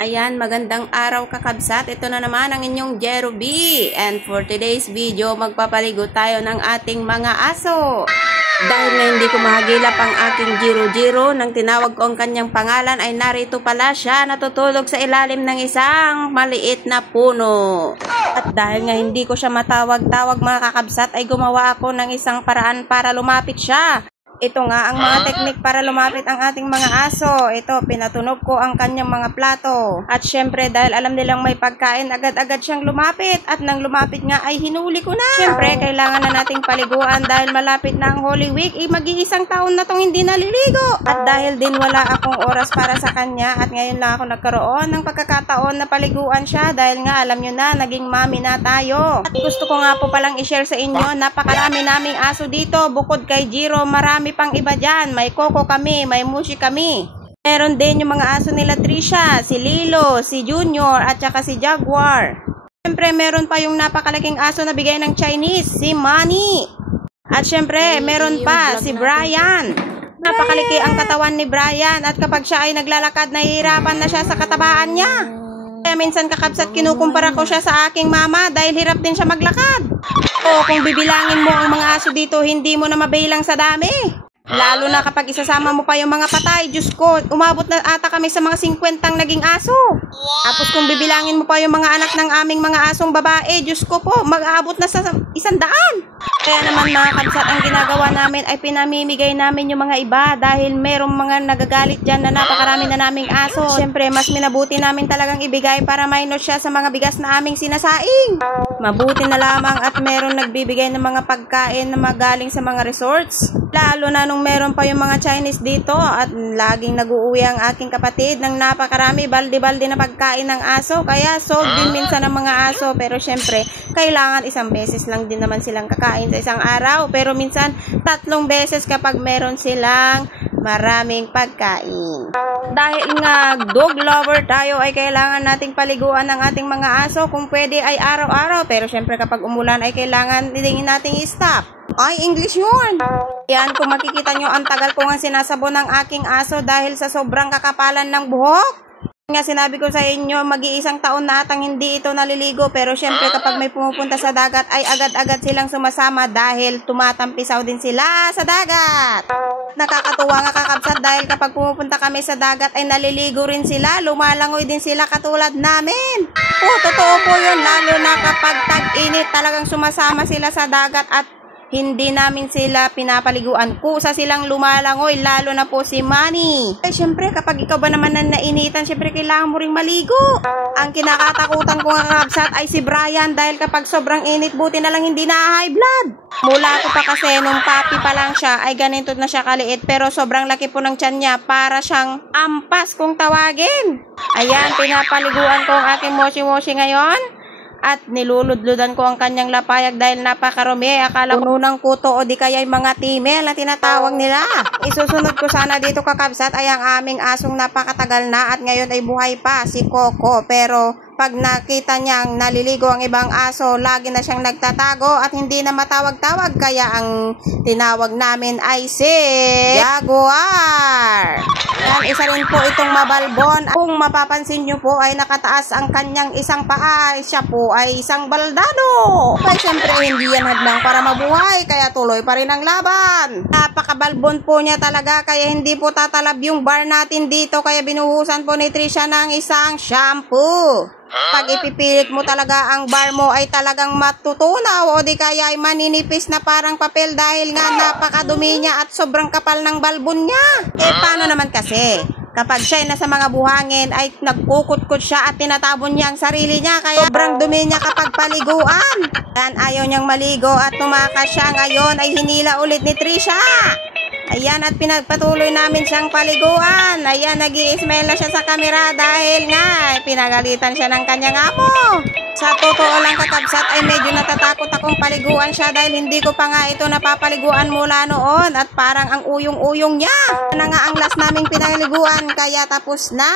Ayan, magandang araw kakabsat. Ito na naman ang inyong Jero B. And for today's video, magpapaligo tayo ng ating mga aso. Dahil na hindi ko mahagilap ang aking Jiro nang tinawag ko ang kanyang pangalan ay narito pala siya natutulog sa ilalim ng isang maliit na puno. At dahil nga hindi ko siya matawag-tawag mga kakabsat ay gumawa ako ng isang paraan para lumapit siya. Ito nga ang mga teknik para lumapit ang ating mga aso. Ito, pinatunog ko ang kanyang mga plato. At syempre, dahil alam nilang may pagkain, agad-agad siyang lumapit. At nang lumapit nga ay hinuli ko na. Syempre, kailangan na nating paliguan dahil malapit na ang Holy Week. Mag-iisang taon na tong hindi naliligo. At dahil din wala akong oras para sa kanya at ngayon lang ako nagkaroon ng pagkakataon na paliguan siya dahil nga alam nyo na, naging mami na tayo. At gusto ko nga po palang i-share sa inyo, napakarami naming aso dito. Bukod kay Jiro, marami pang iba dyan. May Coco kami, may Mushi kami. Meron din yung mga aso nila Trisha, si Lilo, si Junior, at saka si Jaguar. Siyempre, meron pa yung napakalaking aso na bigay ng Chinese, si Manny. At siyempre, meron pa si Brian. Napakalaki ang katawan ni Brian at kapag siya ay naglalakad, nahihirapan na siya sa katabaan niya. Kaya minsan kakabsat, kinukumpara ko siya sa aking mama dahil hirap din siya maglakad. O kung bibilangin mo ang mga aso dito, hindi mo na mabilang sa dami. Lalo na kapag isasama mo pa yung mga patay, Diyos ko, umabot na ata kami sa mga 50 naging aso. Tapos kung bibilangin mo pa yung mga anak ng aming mga asong babae, Diyos ko po, mag-aabot na sa 100. Kaya naman mga kabsat, ang ginagawa namin ay pinamimigay namin yung mga iba dahil merong mga nagagalit dyan na napakarami na naming aso. Siyempre, mas minabuti namin talagang ibigay para mainot siya sa mga bigas na aming sinasaing. Mabuti na lamang at meron nagbibigay ng mga pagkain na magaling sa mga resorts. Lalo na nung meron pa yung mga Chinese dito at laging nag-uuwi ang aking kapatid ng napakarami balde-balde na pagkain ng aso. Kaya sold din minsan ng mga aso, pero syempre kailangan isang beses lang din naman silang kakain sa isang araw. Pero minsan 3 beses kapag meron silang maraming pagkain. Dahil nga dog lover tayo ay kailangan nating paliguan ng ating mga aso. Kung pwede ay araw-araw, pero syempre kapag umulan ay kailangan din nating i-stop. Ay, English yun. Yan, kung makikita nyo, ang tagal ko nga sinasabon ng aking aso dahil sa sobrang kakapalan ng buhok. Nga sinabi ko sa inyo, mag-iisang taon na atang hindi ito naliligo. Pero syempre kapag may pumupunta sa dagat ay agad-agad silang sumasama dahil tumatampisaw din sila sa dagat. Nakakatuwa nga kakabsat dahil kapag pumupunta kami sa dagat ay naliligo rin sila. Lumalangoy din sila katulad namin. Totoo po yun. Lalo na kapag tag-init talagang sumasama sila sa dagat at hindi namin sila pinapaliguan. Kusa silang lumalangoy, lalo na po si Manny. Ay, syempre, kapag ikaw ba naman na nainitan, syempre, kailangan mo ring maligo. Ang kinakatakutan ko nga kakabsat ay si Brian dahil kapag sobrang init, buti na lang hindi na high blood. Mula ko pa kasi, nung papi pa lang siya, ay ganito na siya kaliit. Pero sobrang laki po ng tiyan niya, para siyang ampas kung tawagin. Ayan, pinapaliguan ko ang aking moshi-moshi ngayon. At niluludludan ko ang kanyang lapayag dahil napakarumi. Akala ko ng kuto o di kaya yung mga timel na tinatawag nila. Isusunod ko sana dito kakabsat ay ang aming asong napakatagal na at ngayon ay buhay pa, si Coco. Pero pag nakita niyang naliligo ang ibang aso, lagi na siyang nagtatago at hindi na matawag-tawag. Kaya ang tinawag namin ay si Jaguar. Yan, isa rin po itong mabalbon. Kung mapapansin nyo po ay nakataas ang kanyang isang paa. Siya po ay isang baldado. Kaya syempre hindi yan hadlang para mabuhay. Kaya tuloy pa rin ang laban. Napakabalbon po niya talaga. Kaya hindi po tatalab yung bar natin dito. Kaya binuhusan po ni Trisha ng isang shampoo. Pag ipipilit mo talaga ang bar mo ay talagang matutunaw o di kaya ay maninipis na parang papel dahil nga napakadumi niya at sobrang kapal ng balbon niya. Paano naman kasi? Kapag siya ay nasa mga buhangin ay nagkukutkot siya at tinatabon niya ang sarili niya kaya sobrang dumi niya kapag paliguan. Yan, ayaw niyang maligo at tumakas siya ngayon ay hinila ulit ni Trisha. Ayan, at pinagpatuloy namin siyang paliguan. Ayan, nag-i-smile na siya sa kamera dahil nga pinagalitan siya ng kanyang amo. Sa totoo lang kakabsat ay medyo natatakot akong paliguan siya dahil hindi ko pa nga ito napapaliguan mula noon at parang ang uyong-uyong niya. Na nga ang last naming pinaliguan kaya tapos na.